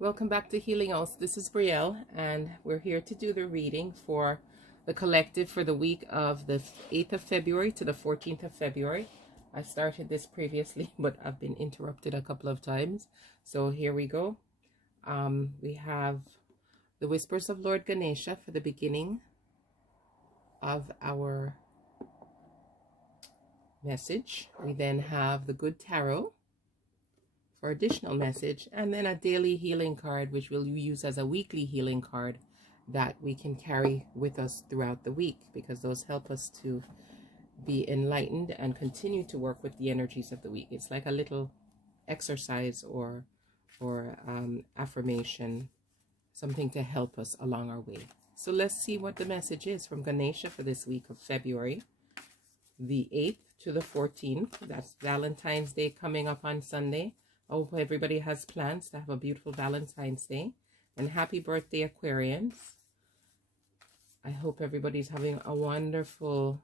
Welcome back to Healing House. This is Brielle, and we're here to do the reading for the collective for the week of the 8th of February to the 14th of February. I started this previously, but I've been interrupted a couple of times. So here we go. We have the Whispers of Lord Ganesha for the beginning of our message. We then have the Good Tarot for additional message, and then a daily healing card, which we'll use as a weekly healing card that we can carry with us throughout the week, because those help us to be enlightened and continue to work with the energies of the week. It's like a little exercise or affirmation, something to help us along our way. So let's see what the message is from Ganesha for this week of February the 8th to the 14th. That's Valentine's Day coming up on Sunday. I hope everybody has plans to have a beautiful Valentine's Day. And happy birthday, Aquarians. I hope everybody's having a wonderful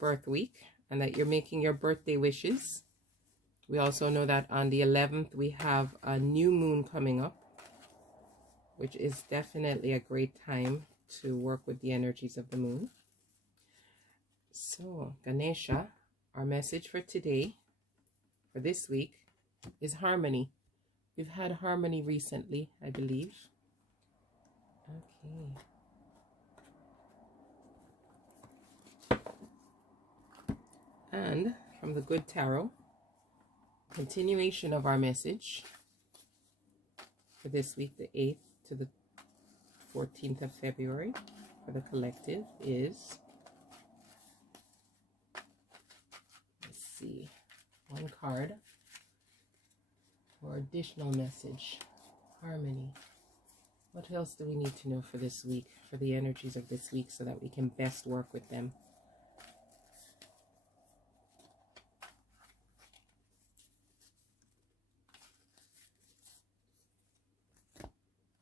birth week and that you're making your birthday wishes. We also know that on the 11th, we have a new moon coming up, which is definitely a great time to work with the energies of the moon. So, Ganesha, our message for today, for this week, is harmony. We've had harmony recently, I believe. Okay. And from the Good Tarot, continuation of our message for this week, the 8th to the 14th of February, for the collective is, let's see, one card for additional message, harmony. What else do we need to know for this week, for the energies of this week, so that we can best work with them?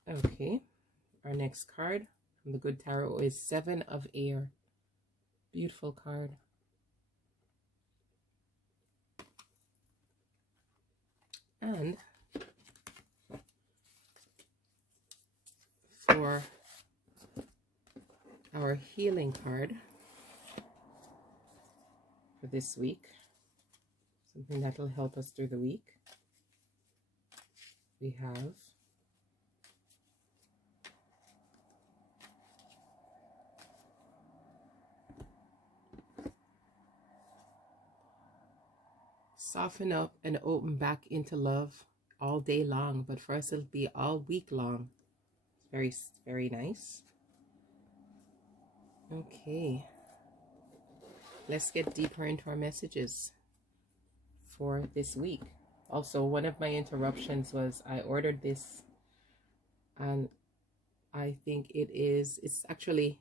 Okay, our next card from the Good Tarot is Seven of Air. Beautiful card. And for our healing card for this week, something that will help us through the week, we have soften up and open back into love all day long, but for us it'll be all week long. Very, very nice. Okay, let's get deeper into our messages for this week. Also, one of my interruptions was I ordered this, and I think it's actually,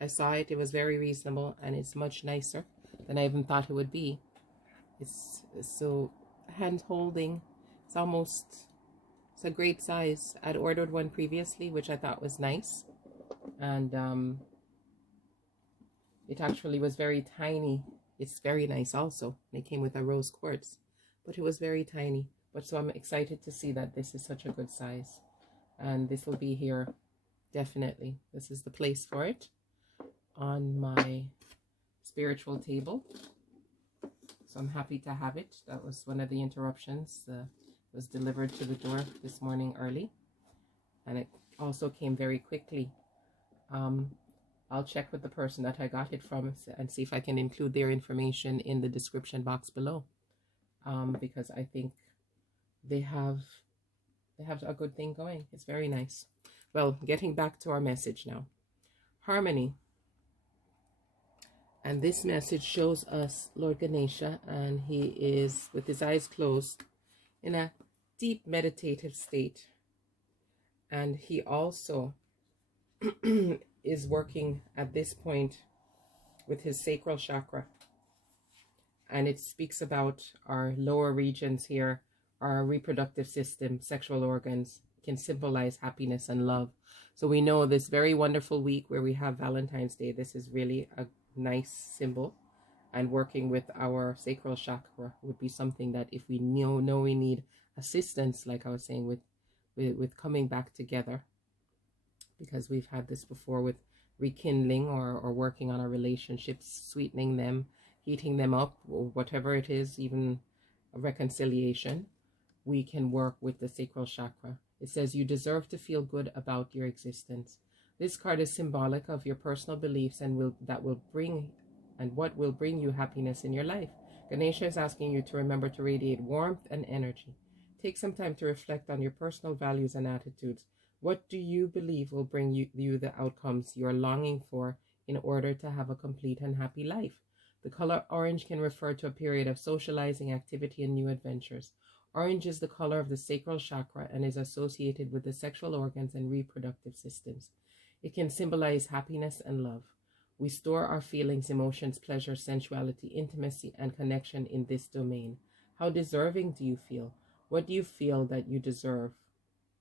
I saw it, it was very reasonable, and it's much nicer than I even thought it would be. It's so hand holding. It's a great size. I'd ordered one previously, which I thought was nice, and it actually was very tiny. It's very nice also. It came with a rose quartz, but it was very tiny. But so I'm excited to see that this is such a good size, and this will be here definitely. This is the place for it on my spiritual table. So I'm happy to have it. That was one of the interruptions. It was delivered to the door this morning early, and it also came very quickly. I'll check with the person that I got it from and see if I can include their information in the description box below, because I think they have a good thing going. It's very nice. Well, getting back to our message now. Harmony. And this message shows us Lord Ganesha, and he is with his eyes closed in a deep meditative state. And he also is working at this point with his sacral chakra. And it speaks about our lower regions here, our reproductive system, sexual organs, can symbolize happiness and love. So we know this very wonderful week where we have Valentine's Day, this is really a nice symbol, and working with our sacral chakra would be something that if we know we need assistance, like I was saying, with with coming back together, because we've had this before with rekindling or working on our relationships, sweetening them, heating them up, or whatever it is, even a reconciliation. We can work with the sacral chakra. It says you deserve to feel good about your existence. This card is symbolic of your personal beliefs and what will bring you happiness in your life. Ganesha is asking you to remember to radiate warmth and energy. Take some time to reflect on your personal values and attitudes. What do you believe will bring you the outcomes you are longing for in order to have a complete and happy life? The color orange can refer to a period of socializing, activity, and new adventures. Orange is the color of the sacral chakra and is associated with the sexual organs and reproductive systems. It can symbolize happiness and love. We store our feelings, emotions, pleasure, sensuality, intimacy, and connection in this domain. How deserving do you feel? What do you feel that you deserve?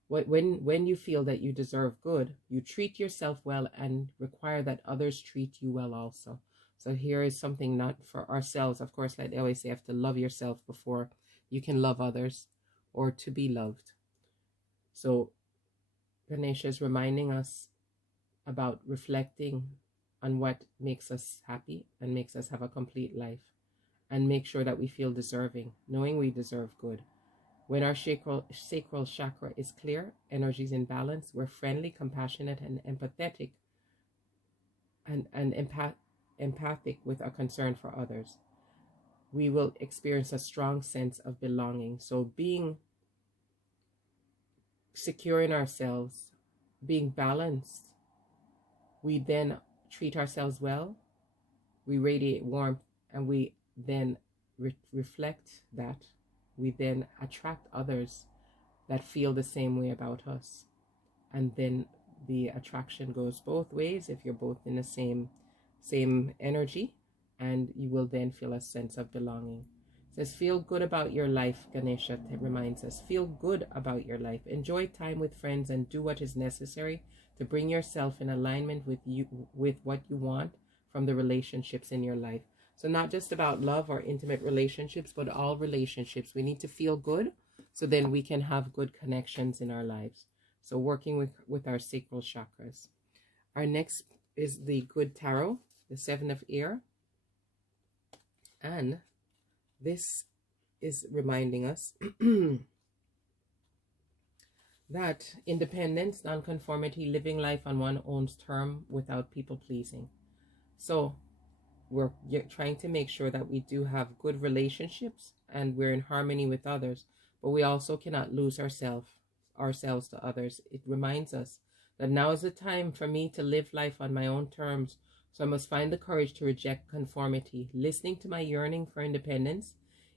When you feel that you deserve good, you treat yourself well and require that others treat you well also. So here is something not for ourselves. Of course, like they always say, you have to love yourself before you can love others or to be loved. So Ganesha is reminding us about reflecting on what makes us happy and makes us have a complete life, and make sure that we feel deserving, knowing we deserve good. When our sacral chakra is clear, energy is in balance, we're friendly, compassionate, and empathetic, and empathic with our concern for others. We will experience a strong sense of belonging. So being secure in ourselves, being balanced, we then treat ourselves well, we radiate warmth, and we then reflect that. We then attract others that feel the same way about us. And then the attraction goes both ways if you're both in the same energy, and you will then feel a sense of belonging. It says, feel good about your life, Ganesha reminds us. Feel good about your life. Enjoy time with friends and do what is necessary to bring yourself in alignment with what you want from the relationships in your life. So not just about love or intimate relationships, but all relationships. We need to feel good so then we can have good connections in our lives. So working with our sacral chakras. Our next is the Good Tarot, the Seven of Air. And this is reminding us that independence, nonconformity, living life on one's own term without people pleasing. So we're trying to make sure that we do have good relationships and we're in harmony with others, but we also cannot lose ourselves to others. It reminds us that now is the time for me to live life on my own terms, so I must find the courage to reject conformity. Listening to my yearning for independence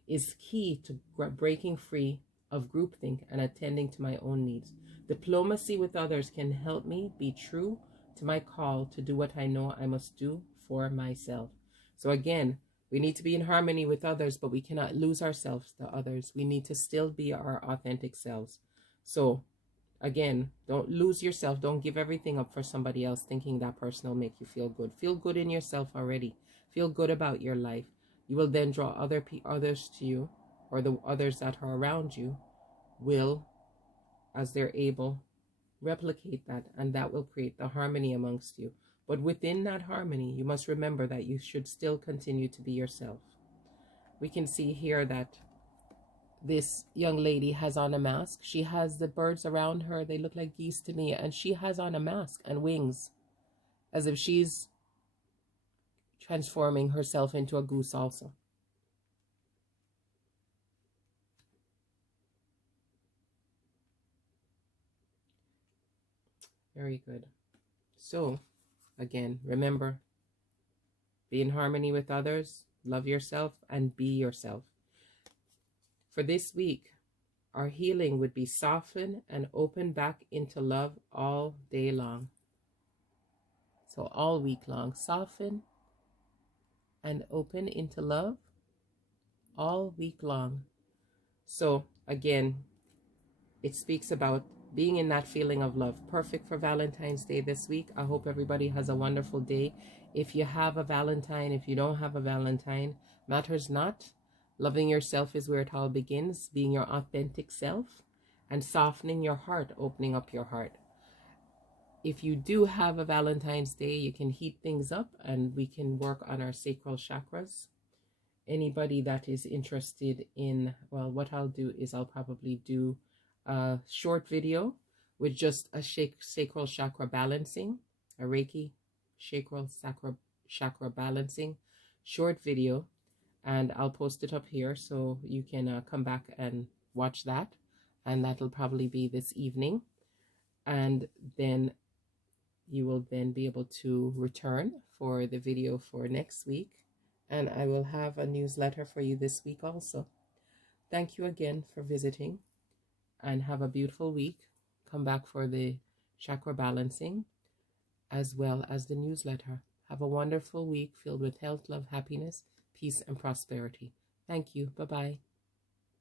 is key to breaking free of groupthink and attending to my own needs. Diplomacy with others can help me be true to my call to do what I know I must do for myself. So again, we need to be in harmony with others, but we cannot lose ourselves to others. We need to still be our authentic selves. So again, don't lose yourself. Don't give everything up for somebody else thinking that person will make you feel good. Feel good in yourself already. Feel good about your life. You will then draw others to you, or the others that are around you will, as they're able, replicate that, and that will create the harmony amongst you. But within that harmony, you must remember that you should still continue to be yourself. We can see here that this young lady has on a mask. She has the birds around her. They look like geese to me. And she has on a mask and wings, as if she's transforming herself into a goose also. Very good. So, again, remember, be in harmony with others, love yourself, and be yourself. For this week, our healing would be soften and open back into love all day long. So all week long, soften and open into love all week long. So again, it speaks about being in that feeling of love. Perfect for Valentine's Day this week. I hope everybody has a wonderful day. If you have a Valentine, if you don't have a Valentine, matters not. Loving yourself is where it all begins, being your authentic self. and softening your heart, opening up your heart. If you do have a Valentine's Day, you can heat things up and we can work on our sacral chakras. Anybody that is interested in, well, what I'll do is I'll probably do a short video with just a sacral chakra balancing, a Reiki sacral chakra balancing short video, and I'll post it up here so you can come back and watch that, and that'll probably be this evening. And then you will then be able to return for the video for next week, and I will have a newsletter for you this week also. Thank you again for visiting, and have a beautiful week. Come back for the chakra balancing as well as the newsletter. Have a wonderful week filled with health, love, happiness, peace, and prosperity. Thank you. Bye-bye.